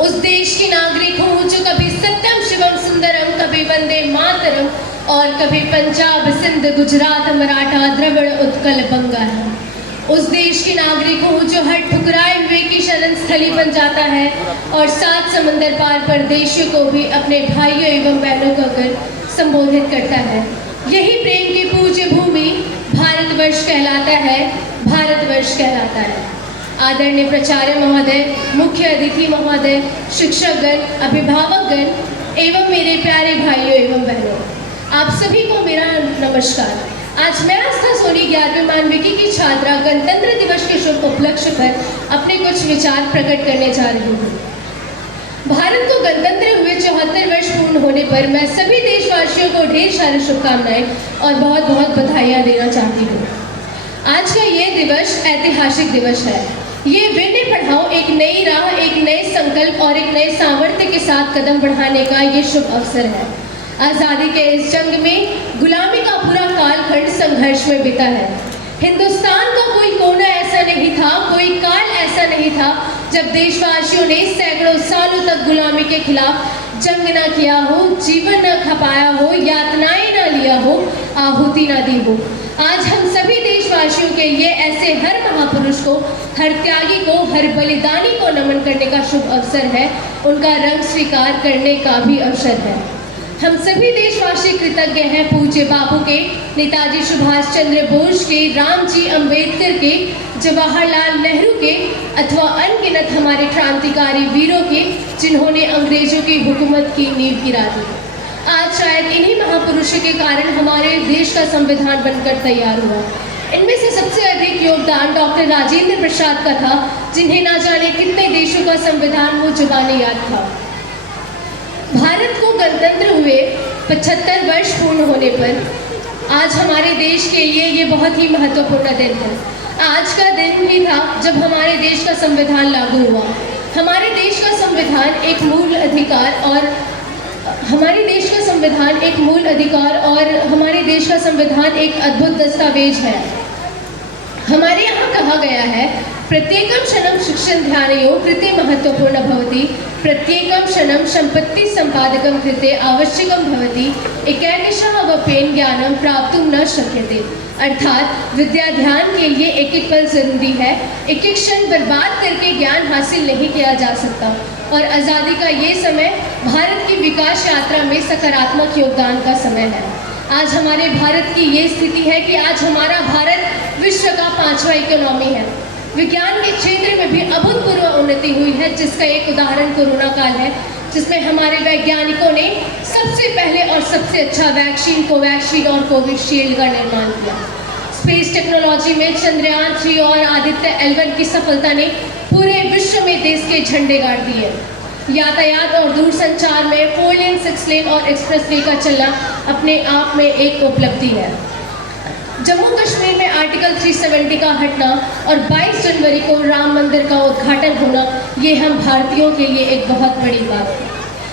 उस देश की नागरिक हूँ जो कभी सत्यम शिवम सुंदरम, कभी वंदे मातरम और कभी पंजाब सिंध गुजरात मराठा द्रविड़ उत्कल बंगा है। उस देश की नागरिक हूँ जो हर ठुकराए हुए की शरण स्थली बन जाता है और 7 समंदर पार परदेशियों को भी अपने भाइयों एवं बहनों कहकर संबोधित करता है। यही प्रेम की पूज्य भूमि भारतवर्ष कहलाता है, भारतवर्ष कहलाता है। आदरणीय प्राचार्य महोदय, मुख्य अतिथि महोदय, शिक्षकगण, अभिभावकगण एवं मेरे प्यारे भाइयों एवं बहनों, आप सभी को मेरा नमस्कार। आज मैं आस्था सोनी 11वीं मानविकी की छात्रा गणतंत्र दिवस के शुभ उपलक्ष्य पर अपने कुछ विचार प्रकट करने जा रही हूँ। भारत को गणतंत्र हुए 74 वर्ष पूर्ण होने पर मैं सभी देशवासियों को ढेर सारी शुभकामनाएं और बहुत बहुत बधाइयाँ देना चाहती हूँ। आज का ये दिवस ऐतिहासिक दिवस है। ये विनय पढ़ाओ एक नई राह, एक नए संकल्प और एक नए सामर्थ्य के साथ कदम बढ़ाने का ये शुभ अवसर है। आज़ादी के इस जंग में गुलामी का पूरा कालखंड संघर्ष में बीता है। हिंदुस्तान का कोई कोना ऐसा नहीं था, कोई काल ऐसा नहीं था जब देशवासियों ने सैकड़ों सालों तक गुलामी के खिलाफ जंग न किया हो, जीवन न खपाया हो, यातनाएं न लिया हो, आहुति न दी हो। आज हम सभी देशवासियों के लिए ऐसे हर महापुरुष को, हर त्यागी को, हर बलिदानी को नमन करने का शुभ अवसर है। उनका रंग स्वीकार करने का भी अवसर है। हम सभी देशवासी कृतज्ञ हैं पूज्य बापू के, नेताजी सुभाष चंद्र बोस के, रामजी अंबेडकर के, जवाहरलाल नेहरू के अथवा अनगिनत हमारे क्रांतिकारी वीरों के, जिन्होंने अंग्रेजों की हुकूमत की नींव गिरा दी। आज शायद इन्हीं महापुरुषों के कारण हमारे देश का संविधान बनकर तैयार हुआ। इनमें से सबसे अधिक योगदान डॉक्टर राजेंद्र प्रसाद का था, जिन्हें ना जाने कितने देशों का संविधान वो जुबानी याद था। भारत को गणतंत्र हुए 75 वर्ष पूर्ण होने पर आज हमारे देश के लिए ये बहुत ही महत्वपूर्ण दिन है। आज का दिन ही था जब हमारे देश का संविधान लागू हुआ। हमारे देश का संविधान एक मूल अधिकार और हमारे देश का संविधान एक अद्भुत दस्तावेज है। हमारे यहाँ कहा गया है, प्रत्येकम क्षणम शिक्षण ध्यानयो कृते महत्वपूर्ण भवति, प्रत्येकम क्षणम संपत्ति संपादकम कृते आवश्यकम भवति, एकैकशः वपेन ज्ञानम प्राप्तुम न शक्यते। अर्थात विद्या ध्यान के लिए एक एक पल जरूरी है, एक एक क्षण बर्बाद करके ज्ञान हासिल नहीं किया जा सकता। और आज़ादी का ये समय भारत की विकास यात्रा में सकारात्मक योगदान का समय है। आज हमारे भारत की ये स्थिति है कि आज हमारा भारत विश्व का 5वां इकोनॉमी है। विज्ञान के क्षेत्र में भी अभूतपूर्व उन्नति हुई है, जिसका एक उदाहरण कोरोना काल है, जिसमें हमारे वैज्ञानिकों ने सबसे पहले और सबसे अच्छा वैक्सीन कोवैक्सीन और कोविशील्ड का निर्माण किया। स्पेस टेक्नोलॉजी में चंद्रयान 3 और आदित्य L1 की सफलता ने पूरे विश्व में देश के झंडे गाड़ दिए। यातायात और दूरसंचार में 4 लेन, 6 लेन और एक्सप्रेस वे का चलना अपने आप में एक उपलब्धि है। जम्मू कश्मीर में आर्टिकल 370 का हटना और 22 जनवरी को राम मंदिर का उद्घाटन होना, ये हम भारतीयों के लिए एक बहुत बड़ी बात है।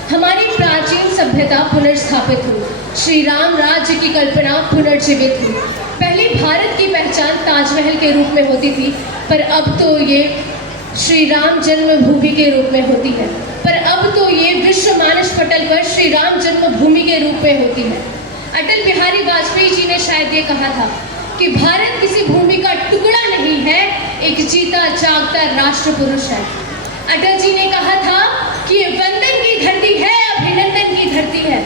हमारी प्राचीन सभ्यता पुनर्स्थापित हुई, श्री राम राज्य की कल्पना पुनर्जीवित हुई। पहले भारत की पहचान ताजमहल के रूप में होती थी, पर अब तो ये श्री राम जन्मभूमि के रूप में होती है। विश्व मानस पटल पर श्री राम जन्मभूमि के रूप में होती है। अटल बिहारी वाजपेयी जी ने शायद ये कहा था कि भारत किसी भूमि का टुकड़ा नहीं है, एक जीता जागता राष्ट्र पुरुष है। अटल जी ने कहा था कि ये वंदन की धरती है, अभिनंदन की धरती है,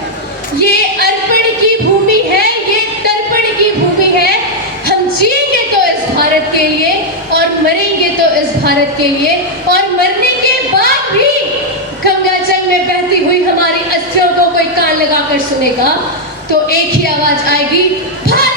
ये अर्पण की भूमि है, ये तर्पण की भूमि है। हम जिएंगे तो इस भारत के लिए और मरेंगे तो इस भारत के लिए, और मरने के बाद भी गंगा जल में बहती हुई हमारी अस्थियों को कोई कान लगाकर सुनेगा तो एक ही आवाज आएगी, भारत।